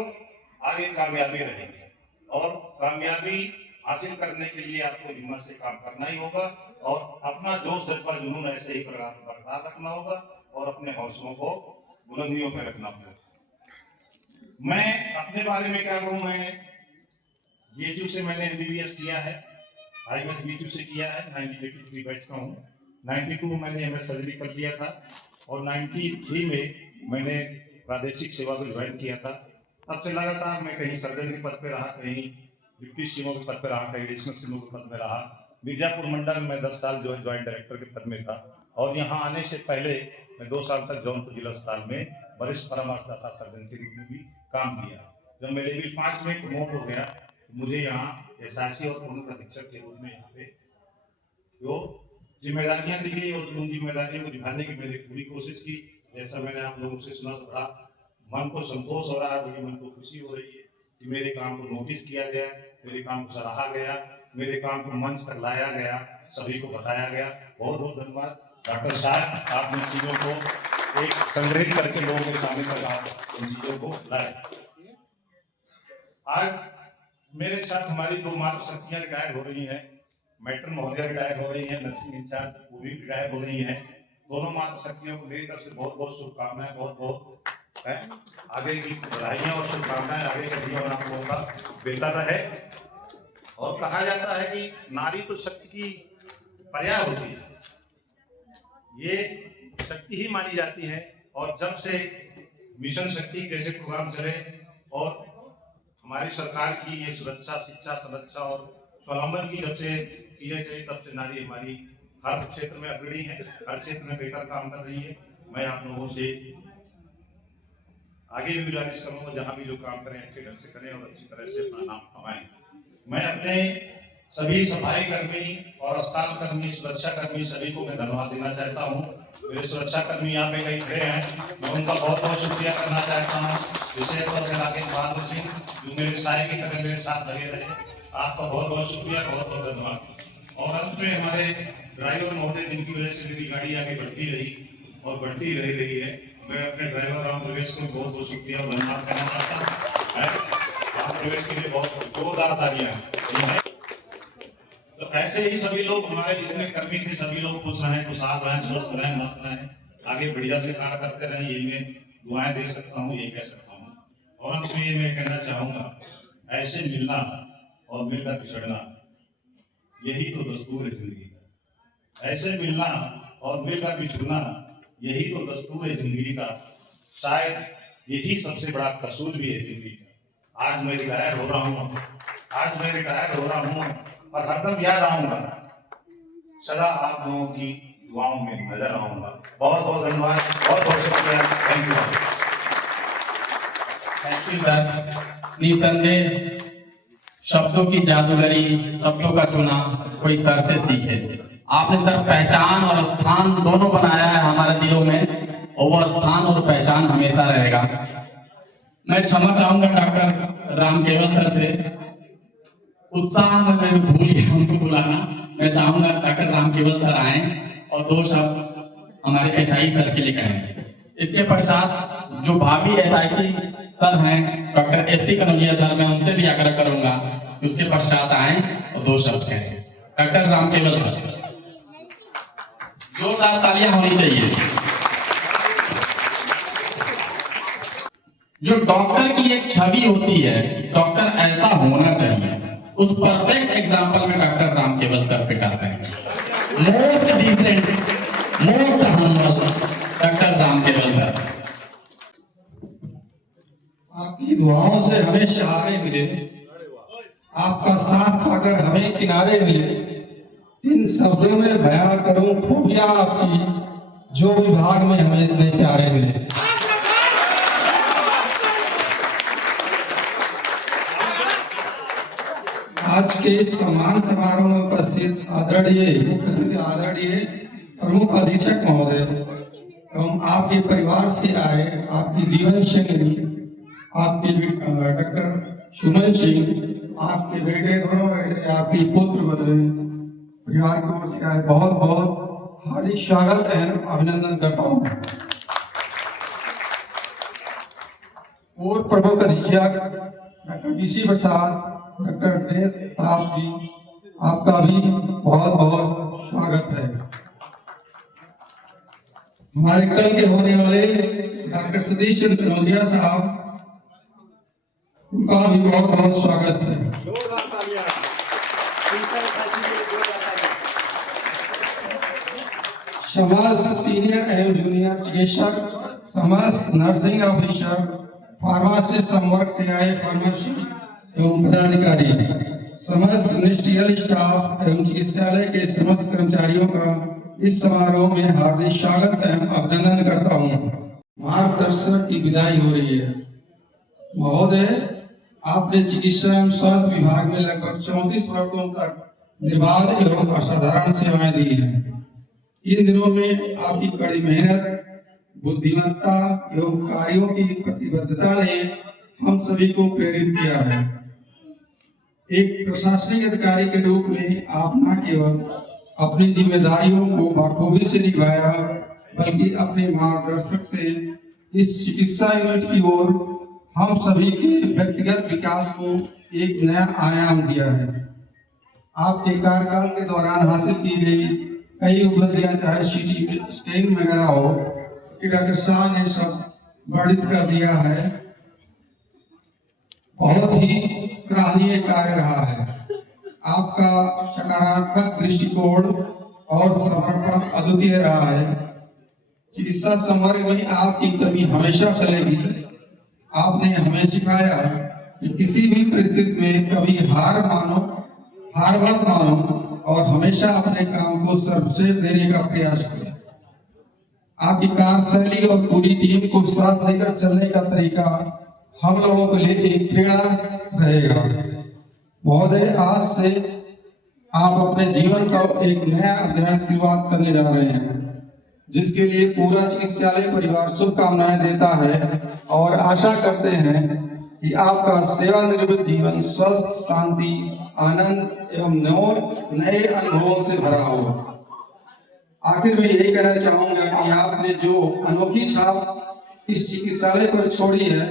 आगे कामयाबी रहेगी। और कामयाबी हासिल करने के लिए आपको हिम्मत से काम करना ही होगा और अपना जोश जज्बा जुनून ऐसे ही बरकरार रखना होगा और अपने हौसलों को बुलंदियों में रखना होगा। मैं अपने बारे में क्या कहूँ, मैं बीएचयू से मैंने एमबीबीएस किया है, आईएमएस बीएचयू से किया है, 1983 बैच का हूँ। 92 में मैंने एमएस सर्जरी कर लिया था और 93 में मैंने प्रादेशिक सेवा को ज्वाइन किया था। तब से लगातार मैं कहीं सर्जन के पद पे रहा, कहीं डिप्टी सीएमओ के पद पे रहा, कहीं एडिशनल सीएमओ के पद में रहा। मिर्जापुर मंडल में 10 साल जो है ज्वाइंट डायरेक्टर के पद में था और यहाँ आने से पहले मैं 2 साल तक जौनपुर जिला अस्पताल में वरिष्ठ परामर्शदाता सर्जन के रूप में भी काम किया। जब मैं लेवल 5 में प्रमोट हो गया तो मुझे यहाँ एसआईसी और प्रमुख अधीक्षक के रूप में यहाँ पे जो जिम्मेदारियां दी गई और उन जिम्मेदारियों को निभाने की मैंने पूरी कोशिश की। जैसा मैंने आप लोगों से सुना तो बड़ा मन को संतोष हो रहा है, मुझे मन को खुशी हो रही है कि मेरे काम को नोटिस किया गया, मेरे काम को सराहा गया, मेरे काम को मंच तक लाया गया, सभी को बताया गया। बहुत बहुत धन्यवाद डॉक्टर साहब, आपने चीजों को एक संग्रहित करके लोगों के सामने तक आप इन चीजों को लाए। आज मेरे साथ हमारी 2 मातृशक्तियां रिटायर हो रही हैं, मैट्रन महोदया रिटायर हो रही हैं, नर्सिंग इंचार्ज वो भी रिटायर हो रही हैं। दोनों मातृशक्तियों को मेरी तरफ से बहुत बहुत शुभकामनाएं, बहुत बहुत आगे की बधाइयां और शुभकामनाएं। आगे का जीवन आप लोगों का बेहतर रहे। और कहा जाता है कि नारी तो शक्ति की पर्याय होती है, ये शक्ति ही मानी जाती है। और जब से मिशन शक्ति जैसे प्रोग्राम चले और हमारी सरकार की ये सुरक्षा, शिक्षा, संरक्षा और स्वावलंबन की जब से चीजें चली, तब से नारी हमारी हर क्षेत्र में अग्रणी है, हर क्षेत्र में बेहतर काम कर रही है। मैं आप लोगों से आगे भी गुजारिश करूंगा, जहां भी जो काम करें अच्छे ढंग से करें और अच्छी तरह से अपना नाम कमाएं। मैं अपने सभी सफाई कर्मी और अस्पताल कर्मी, सुरक्षा कर्मी सभी को मैं धन्यवाद देना चाहता हूं। मेरे सुरक्षा कर्मी यहाँ पे कई खड़े हैं, मैं उनका बहुत बहुत शुक्रिया करना चाहता हूँ। विशेष तौर पर राकेश बहादुर सिंह जो मेरे साय की तरह मेरे साथ लगे रहे, आपका बहुत बहुत शुक्रिया, बहुत बहुत धन्यवाद। और अंत में हमारे ड्राइवर महोदय जिनकी वजह से मेरी गाड़ी आगे बढ़ती रही और बढ़ती रही है, मैं अपने ड्राइवर राम प्रवेश को बहुत बहुत शुक्रिया और धन्यवाद करना चाहता हूँ। राम प्रवेश के लिए बहुत जोरदार तालियां। तो ऐसे ही सभी लोग हमारे जितने कर्मी थे, सभी लोग खुश रहें, खुशहाल रहें, स्वस्थ रहें, मस्त रहें, आगे बढ़िया से कार्य करते रहें, यही मैं दुआएं दे सकता हूँ, यही कह सकता हूँ। और अंत में ये मैं कहना चाहूंगा, ऐसे मिलना और मिलकर पिछड़ना यही तो दस्तूर है जिंदगी का। ऐसे मिलना और मिलकर पिछड़ना यही तो दस्तूर है जिंदगी का। शायद यही सबसे बड़ा कसूर भी है जिंदगी का। आज मैं रिटायर हो रहा हूँ और हरदम याद आऊंगा, सदा आप लोगों की दुआओं में नजर आऊंगा। बहुत बहुत धन्यवाद, बहुत बहुत शुक्रिया। Thank you sir. निसंदेह शब्दों की जादूगरी, शब्दों का चुना कोई सर से सीखे। आपने सर पहचान और स्थान दोनों बनाया है हमारे दिलों में, और वह स्थान और पहचान हमेशा रहेगा। मैं क्षमा चाहूंगा डॉक्टर रामकेवल सर से, उत्साह में मैं भूल गया उनको बुलाना। मैं चाहूंगा डॉक्टर रामकेवल सर आए और दो शब्द हमारे एसआई सर के लिए कहें। इसके पश्चात जो भावी एसआई सर हैं डॉक्टर एससी कनौजिया सर, मैं उनसे भी आग्रह करूंगा कि उसके पश्चात आए और दो शब्द कहें। डॉक्टर रामकेवल सर, जोरदार तालियां होनी चाहिए। जो डॉक्टर की एक छवि होती है, डॉक्टर ऐसा होना चाहिए, उस परफेक्ट एग्जाम्पल में डॉक्टर रामकेवल सर फिट आते हैं। Most decent, most humble doctor Ramkewal sir. आपकी दुआओं से हमें सहारे मिले, आपका साथ पाकर हमें किनारे मिले। इन शब्दों में बयां करूं खूबियां आपकी, जो विभाग में हमें इतने प्यारे मिले। आज के इस सम्मान समारोह में उपस्थित आदरणीय प्रमुख अधीक्षक महोदय एवं आपके परिवार से आए, आपकी जीवन संगिनी, आपके डॉक्टर सुमन सिंह, आपके बेटे, दोनों बेटे, आपकी पुत्र बधे परिवार की ओर से आए, बहुत बहुत हार्दिक स्वागत एवं अभिनंदन करता हूँ। और प्रमुख अधीक्षक डॉक्टर बीसी प्रसाद, डॉक्टर दिनेश साहब जी, आपका भी बहुत बहुत स्वागत है। हमारे कल के होने वाले डॉक्टर सतीश चंद्र कनौजिया साहब, उनका भी बहुत बहुत स्वागत है। समस्त सीनियर एवं जूनियर चिकित्सक, समस्त नर्सिंग ऑफिसर, फार्मासिस्ट संवर्ग से आए फार्मासिस्ट एवं पदाधिकारी, समस्त मिनिस्ट्रियल स्टाफ एवं चिकित्सालय के समस्त कर्मचारियों का इस समारोह में हार्दिक स्वागत एवं अभिनंदन करता हूँ। मार्गदर्शक की विदाई हो रही है। महोदय, आपने चिकित्सा एवं स्वास्थ्य विभाग में लगभग 34 वर्षों तक निर्बाध एवं असाधारण सेवाएं दी हैं। इन दिनों में आपकी कड़ी मेहनत, बुद्धिमत्ता एवं कार्यों की प्रतिबद्धता ने हम सभी को प्रेरित किया है। एक प्रशासनिक अधिकारी के रूप में आप न केवल अपनी जिम्मेदारियों को बखूबी से निभाया, बल्कि अपने मार्गदर्शक से इस चिकित्सा यूनिट की ओर हम सभी के व्यक्तिगत विकास को एक नया आयाम दिया है। आपके कार्यकाल के दौरान हासिल की गई कई उपलब्धियां, चाहे सिटी स्कैन वगैरह हो, कि डॉक्टर शाह ने सब वर्णित कर दिया है, बहुत ही सराहनीय कार्य रहा है। आपका सकारात्मक दृष्टिकोण और समर्पण अद्वितीय रहा है। चिकित्सा संवर्ग में आपकी कमी हमेशा चलेगी। आपने हमें सिखाया कि किसी भी परिस्थिति में कभी हार मत मानो और हमेशा अपने काम को सर्वश्रेष्ठ देने का प्रयास करें। आपकी कार्यशैली और पूरी टीम को साथ लेकर चलने का तरीका हम लोगों के लिए एक प्रेरणा रहेगा। महोदय, आज से आप अपने जीवन का एक नया अध्याय शुरुआत करने जा रहे हैं, जिसके लिए पूरा चिकित्सालय परिवार शुभकामनाएं देता है और आशा करते हैं कि आपका सेवानिवृत्त जीवन स्वस्थ, शांति, आनंद एवं नए अनुभवों से भरा हो। आखिर में यही कहना चाहूंगा कि आपने जो अनोखी छाप इस चिकित्सालय पर छोड़ी है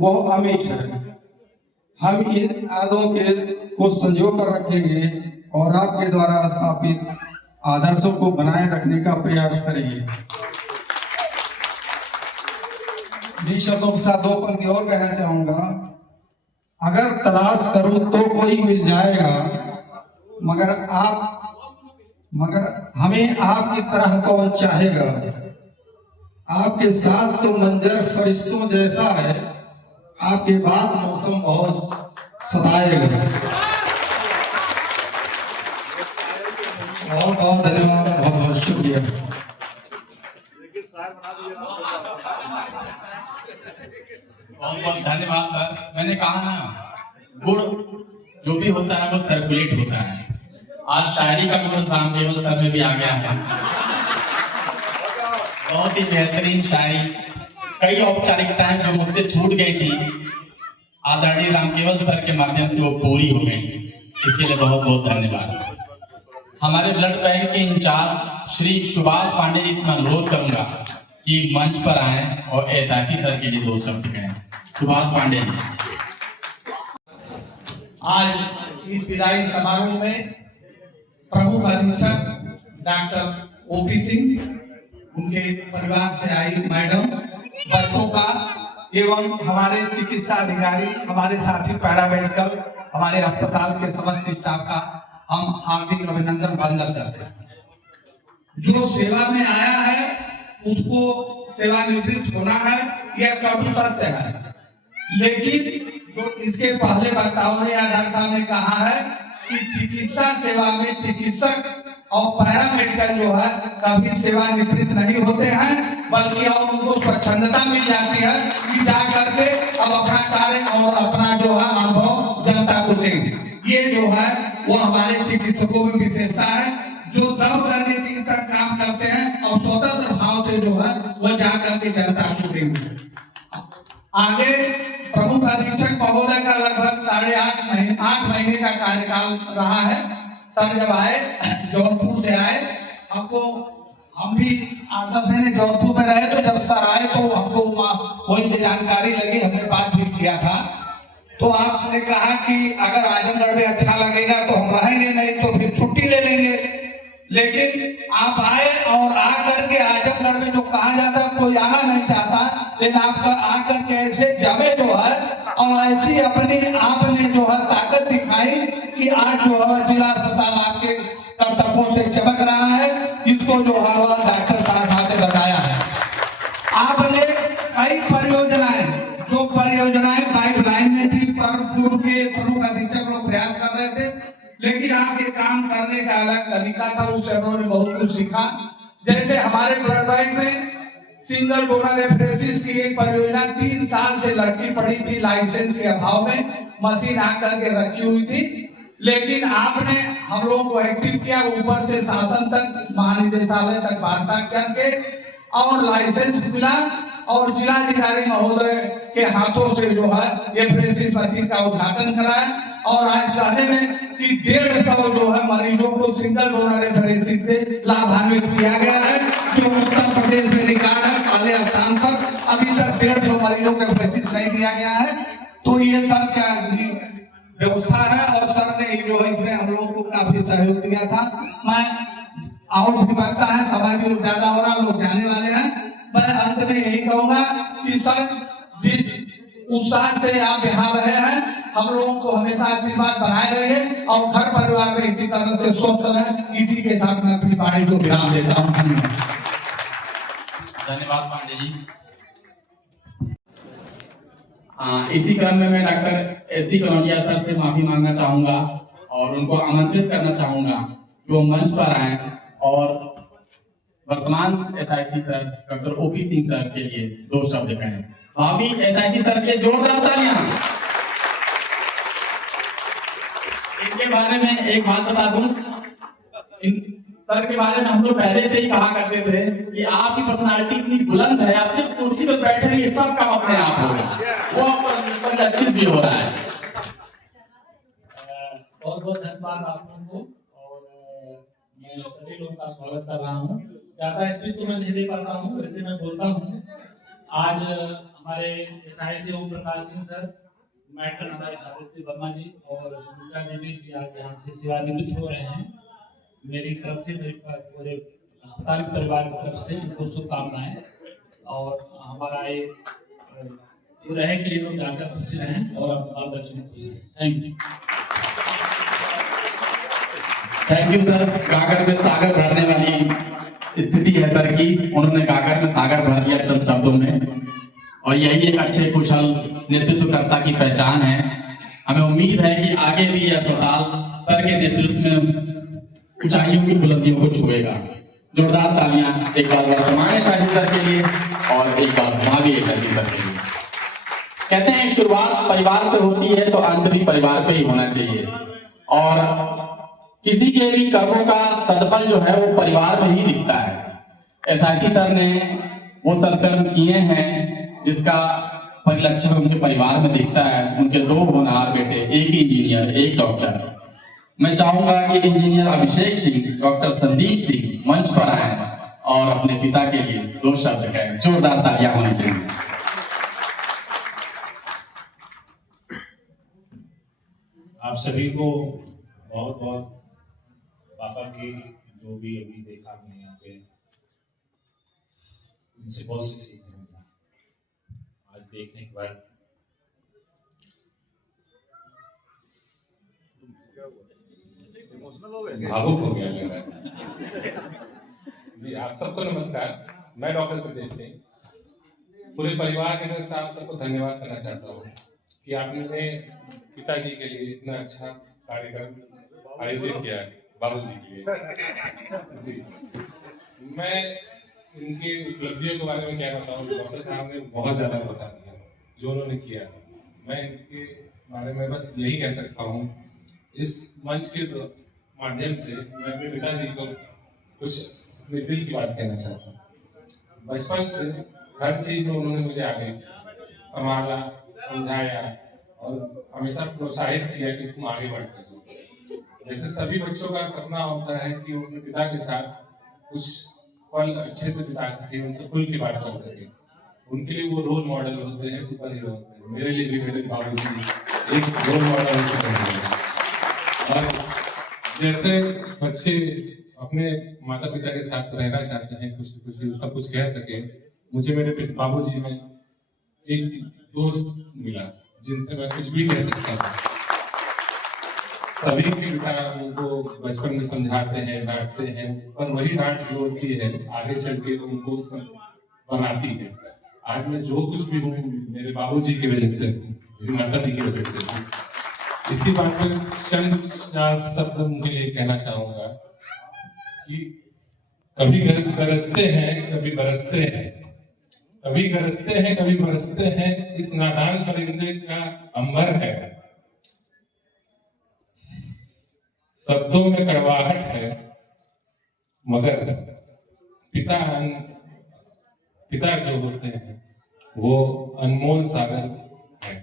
वो अमिट है। हम इन यादों को संजो कर रखेंगे और आपके द्वारा स्थापित आदर्शों को बनाए रखने का प्रयास करेंगे। इन शब्दों के साथ दो पंक्ति और कहना चाहूंगा। अगर तलाश करूं तो कोई मिल जाएगा, मगर हमें आपकी तरह कौन चाहेगा। आपके साथ तो मंजर फरिश्तों जैसा है, आपके बाद मौसम बहुत सताएगा। बहुत बहुत धन्यवाद, बहुत बहुत शुक्रिया। लेकिन शायर बना दिया ना। बहुत बहुत धन्यवाद सर। मैंने कहा ना, गुड़ जो भी होता है वो सर्कुलेट होता है। आज शायरी का गुण रामकेवल सर में भी आ गया है। बहुत ही बेहतरीन शायरी, कई औपचारिकताएं जो मुझसे छूट गई थी आदरणीय रामकेवल सर के माध्यम से वो पूरी हो गई। इसके लिए बहुत बहुत धन्यवाद। हमारे ब्लड बैंक के इंचार्ज श्री सुभाष पांडे जी से मैं अनुरोध करूंगा कि मंच पर आए और एसआईसी सर के लिए 2 शब्द कहें। सुभाष पांडे जी। आज इस विदाई समारोह में प्रमुख अधीक्षक डॉक्टर ओपी सिंह, उनके परिवार से आई मैडम, बच्चों का एवं हमारे चिकित्सा अधिकारी, हमारे साथी पैरामेडिकल, हमारे अस्पताल के समस्त स्टाफ का हम हार्दिक अभिनंदन वंदन करते हैं। जो सेवा में आया है उसको सेवानिवृत्त होना है, यह कटु सत्य है। लेकिन जो इसके पहले वक्ताओं ने या डॉक्टर साहब ने कहा है कि चिकित्सा सेवा में चिकित्सक और पैरामेडिकल जो है कभी सेवानिवृत्त नहीं होते हैं, बल्कि और उनको स्वच्छंदता मिल जाती है कि जा करके अब अपना कार्य और अपना जो है अनुभव जनता को देंगे। ये जो है वो हमारे चिकित्सकों में विशेषता है, जो दम करके चिकित्सक काम करते हैं और स्वतंत्र भाव से जो है वो जा करके जनता को देंगे। आगे प्रमुख अधीक्षक महोदय का लगभग 8 महीने का कार्यकाल रहा है। सर जब आए, जौनपुर से आए, हमको हम भी 8-10 महीने जौनपुर में रहे, तो जब सर आए तो हमको वही से जानकारी लगी, हमने बात भी किया था। तो आपने कहा कि अगर आजमगढ़ में अच्छा लगेगा तो हम रहेंगे, नहीं तो फिर छुट्टी ले लेंगे। लेकिन आप आए और आकर के आजमगढ़ में जो कहा जाता है कोई आना नहीं चाहता, लेकिन आपका आकर के ऐसे जमे जो है और ऐसी अपनी आपने जो है ताकत दिखाई कि आज जो है जिला अस्पताल आपके कर्तव्यों से चमक रहा है। इसको जो है डॉक्टर साहब ने बताया है। आपने कई परियोजनाएं, जो परियोजनाएं पाइपलाइन में थी, पर पूर्व के प्रमुख अधीक्षक लोग प्रयास कर रहे थे, लेकिन आपके काम करने का अलग तरीका था, उससे उन्होंने बहुत कुछ सीखा। जैसे हमारे ब्लड बैंक में सिंगल डोनर रेफरेंसिस की एक परियोजना 3 साल से लटकी पड़ी थी, लाइसेंस के अभाव में मशीन आकर के रखी हुई थी। लेकिन आपने हम लोगों को एक्टिव किया, ऊपर से शासन तक, महानिदेशालय तक वार्ता करके और लाइसेंस मिला और जिलाधिकारी महोदय के हाथों से जो है रेफरेंसिस मशीन का उद्घाटन कराया। और आज कहने में कि 150 जो है मरीजों को सिंगल डोनर रेफरेंसिस से लाभान्वित किया गया है, जो उत्तर प्रदेश में रिकॉर्ड है। पहले स्थान पर अभी तक 150 मरीजों को रेफरेंसिस नहीं दिया गया है। तो ये सब क्या व्यवस्था है और सर ने जो है इसमें हम लोगों को काफी सहयोग दिया था। मैं और भी लगता है, समय भी ज्यादा हो रहा, लोग जाने वाले हैं। मैं अंत में यही कहूंगा कि सर जिस उत्साह से आप यहाँ रहे हैं, हम लोगों को हमेशा आशीर्वाद बनाए रहे और घर परिवार में इसी तरह से स्वस्थ रहे। इसी के साथ मैं अपनी वाणी को विराम देता हूँ। धन्यवाद पांडे जी। इसी क्रम में मैं doctor S D Kanaujia sir से माफी मांगना चाहूंगा और उनको आमंत्रित करना चाहूंगा कि वो मंच पर आए और वर्तमान SIC sir doctor OP Singh sir के लिए 2 शब्द कहें। भाभी एसआईसी सर के जोरदार तालियां। इनके बारे में एक बात बता दूं, सर के बारे में हम लोग पहले से ही कहा करते थे कि आपकी पर्सनालिटी इतनी बुलंद है, आप सिर्फ कुर्सी पर बैठे रहिए, सब काम अपने आप होगा। वो पर लक्षित भी हो रहा है। बहुत बहुत धन्यवाद आप लोगों को और मैं सभी लोगों का स्वागत कर रहा हूँ। ज्यादा स्पीच तो मैं नहीं दे पाता हूँ, वैसे मैं बोलता हूँ। आज हमारे एसआईसी ओम प्रकाश सिंह सर, मैट्रन हमारे सावित्री वर्मा जी और सुनीता देवी जी आज यहाँ से सेवानिवृत्त हो रहे हैं। मेरी तरफ से, मेरे पूरे अस्पताल के परिवार की तरफ से इनको शुभकामनाएं और हमारा ये रहे कि ये लोग जाकर खुशी रहें और अपने बाल बच्चों में खुश रहें। Thank you. Thank you sir. गागर में सागर भरने वाली स्थिति है सर की, उन्होंने गागर में सागर भर दिया चंद शब्दों में, और यही एक अच्छे कुशल नेतृत्वकर्ता की पहचान है। हमें उम्मीद है कि आगे भी यह अस्पताल सर के नेतृत्व में ऊंचाइयों की बुलंदियों को छुएगा। जोरदार तालियां एक बार वर्तमान एसआईसी सर के लिए और एक बार भावी एसआईसी सर के लिए। कहते हैं शुरुआत परिवार से होती है तो अंत भी परिवार पे ही होना चाहिए, और किसी के भी कर्मों का सदफल जो है वो परिवार में ही दिखता है। एसआईसी सर ने वो सत्कर्म किए हैं जिसका परिलक्षण उनके परिवार में दिखता है। उनके 2 होनहार बेटे, एक इंजीनियर एक डॉक्टर। मैं चाहूंगा कि इंजीनियर अभिषेक सिंह, डॉक्टर संदीप सिंह मंच पर आए और अपने पिता के लिए 2 शब्द कहें। जोरदार तालियां होनी चाहिए। आप सभी को बहुत बहुत पापा की जो भी अभी देखा हमने यहाँ पे, इनसे बहुत सी सीखने मिला आज देखने के बाद। भावुक हो गया लग रहा है जी। आप सबको नमस्कार। मैं डॉक्टर संदीप सिंह पूरे परिवार के तरफ से आप सबको धन्यवाद करना चाहता हूँ कि आपने मेरे पिताजी के लिए इतना अच्छा कार्यक्रम आयोजित किया है, बाबूजी के लिए जी। मैं इनकी उपलब्धियों के बारे में क्या बताऊँ, डॉक्टर साहब ने बहुत ज़्यादा बता दिया जो उन्होंने किया। मैं इनके बारे में बस यही कह सकता हूँ, इस मंच के माध्यम से मैं अपने पिताजी को कुछ अपने दिल की बात कहना चाहता हूँ। बचपन से हर चीज़ में उन्होंने मुझे आगे संभाला, समझाया और हमेशा प्रोत्साहित किया कि तुम आगे बढ़ते हो। जैसे सभी बच्चों का सपना होता है कि वो अपने पिता के साथ कुछ पल अच्छे से बिता सके, उनसे खुल के बात कर सके। उनके लिए वो रोल मॉडल होते हैं, सुपर हीरो होते हैं। मेरे लिए भी मेरे बाबूजी एक रोल मॉडल हो चुके हैं। और जैसे बच्चे अपने माता पिता के साथ रहना चाहते हैं, कुछ सब कुछ कह सके, मुझे मेरे बाबूजी में एक दोस्त मिला जिनसे मैं कुछ भी कह सकता था। सभी के पिता उनको बचपन में समझाते हैं, डांटते हैं, पर वही डांट जो होती है आगे चल के उनको बनाती है। आज मैं जो कुछ भी हूँ मेरे बाबूजी की वजह से, मेरी माता जी की वजह से। इसी बात पर चंद शब्द उनके लिए कहना चाहूंगा कि कभी गरजते हैं कभी बरसते हैं, कभी गरजते हैं कभी बरसते हैं, इस नादान परिंदे का अंबर है। शब्दों में कड़वाहट है मगर पिता जो होते हैं वो अनमोल सागर है।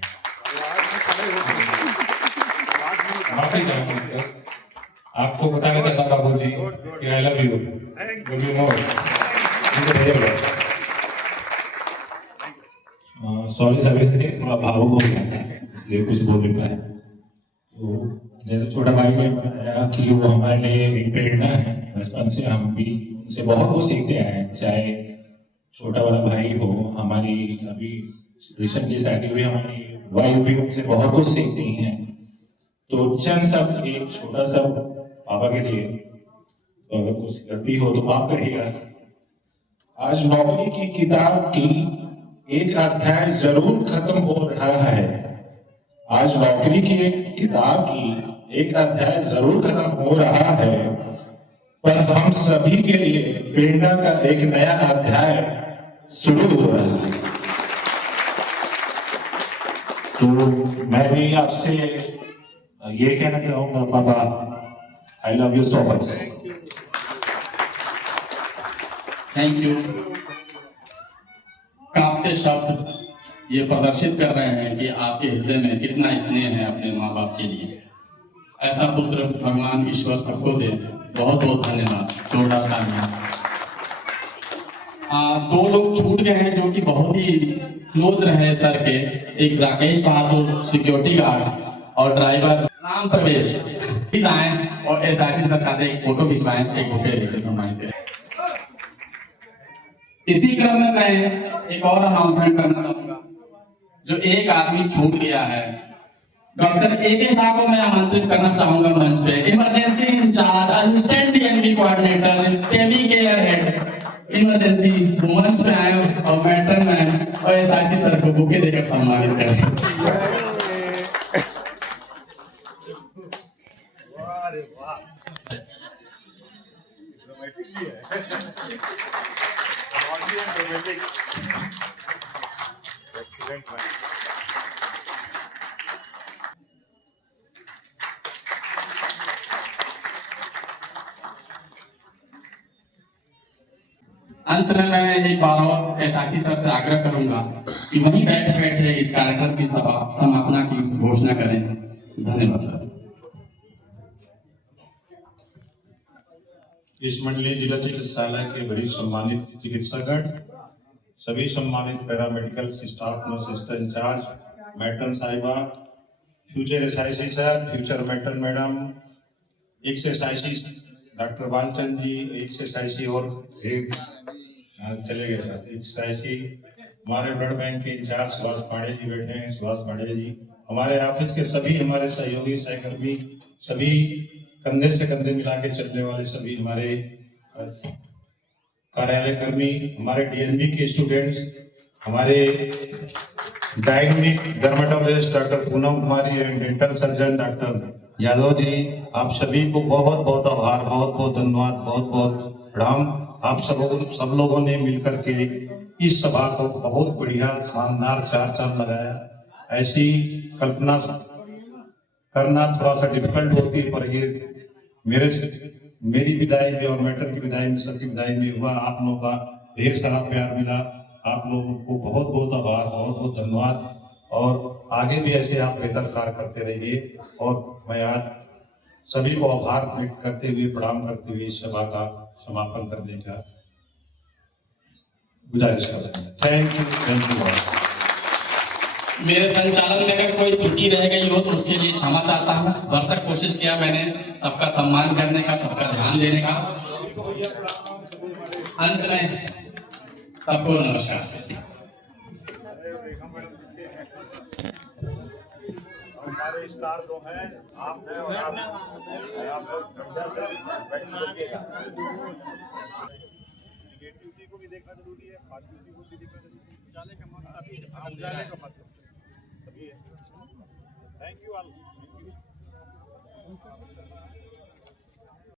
माफी चाहूंगा, आपको बताना चाहता बाबूजी कि I love you, love you most. Sorry सभी, थोड़ा भावुक हो गया था इसलिए कुछ बोल नहीं पाया। तो जैसे छोटा भाई ने बताया कि वो हमारे लिए एक प्रेरणा है। बचपन से हम भी उनसे बहुत कुछ सीखते हैं, चाहे छोटा वाला भाई हो, हमारी अभी रिसेंटली शादी हुई हमारी वाइफ भी उनसे बहुत कुछ सीखती हैं। तो चंद शब्द एक छोटा सा पापा के लिए, तो अगर कुछ गलती हो तो माफ करिएगा। आज नौकरी की किताब की एक अध्याय जरूर खत्म हो रहा है। आज नौकरी की एक किताब की एक अध्याय जरूर खत्म हो रहा है, पर हम सभी के लिए प्रेरणा का एक नया अध्याय शुरू हो रहा है। तो मैं भी आपसे ये कहना चाहूंगा पापा, I love you so much. Thank you. काफी शब्द ये प्रदर्शित कर रहे हैं कि आपके हृदय में कितना स्नेह है अपने माँ बाप के लिए। ऐसा पुत्र भगवान ईश्वर सबको दे। बहुत बहुत धन्यवाद। जोरदार तालियां। 2 लोग छूट गए हैं जो कि बहुत ही क्लोज रहे सर के, एक राकेश बहादुर सिक्योरिटी गार्ड और ड्राइवर राम प्रवेश। प्लीज आए और एसआईसी सर साथ एक फोटो खिंचवाएं, एक बुके लेकर सम्मानित। इसी क्रम में मैं एक और अनाउंसमेंट करना चाहूंगा। जो एक आदमी छूट गया है, डॉक्टर ए.के. शाह को मैं आमंत्रित करना चाहूंगा मंच पे। Emergency in charge, assistant DNB coordinator, STEMI care head, emergency मंच पे आए और मैटर मैन और एसआईसी सर को बुके देकर सम्मानित करें। वाह रे वाह। ही है डोमेस्टिक एक्सीलेंट मैन। अंत में मैं एक बार और एसआईसी सर से आग्रह करूंगा कि वहीं बैठे बैठे इस कार्यक्रम की समापना की घोषणा करें। धन्यवाद सर। इस मंडलीय जिला चिकित्सालय के वरिष्ठ सम्मानित चिकित्सकगण, सभी सम्मानित paramedical staff, nurse, sister incharge, matron साहिबा, future SIC sir, future matron madam, ex SIC doctor Balchand ji, ex SIC और चले गए साथ, एसआईसी हमारे ब्लड बैंक के इंचार्ज सुभाष पांडे जी बैठे हैं, सुभाष पांडे जी, हमारे ऑफिस के सभी हमारे सहयोगी सहकर्मी, सभी कंधे से कंधे मिला के चलने वाले सभी हमारे कार्यालय कर्मी, हमारे डीएनबी के स्टूडेंट्स, हमारे diagnostic dermatologist doctor Poonam Kumari and dental surgeon doctor Yadav ji, आप सभी को बहुत बहुत आभार, बहुत बहुत धन्यवाद, बहुत बहुत प्रणाम। आप सब लोगों ने मिलकर के इस सभा को बहुत बढ़िया शानदार 4 चांद लगाया। ऐसी कल्पना करना थोड़ा सा डिफिकल्ट होती है, पर ये मेरी विदाई में और मैटर की विदाई में, सबकी विदाई में हुआ। आप लोगों का ढेर सारा प्यार मिला, आप लोगों को बहुत बहुत आभार, बहुत बहुत धन्यवाद, और आगे भी ऐसे आप बेहतर कार्य करते रहिए। और मैं आज सभी को आभार व्यक्त करते हुए, प्रणाम करते हुए इस सभा का समापन करने का गुजारिश करता हूँ। Thank you. मेरे संचालन में अगर कोई त्रुटि रह गई हो तो उसके लिए क्षमा चाहता हूँ। भरसक कोशिश किया मैंने सबका सम्मान करने का, सबका ध्यान देने का। अंत में सबको नमस्कार। हमारे स्टार जो हैं, आप हैं और आप लोग नेगेटिविटी को भी देखना जरूरी है, पॉजिटिविटी को भी देखना जरूरी है। उजाले का मतलब अभी है। Thank you all.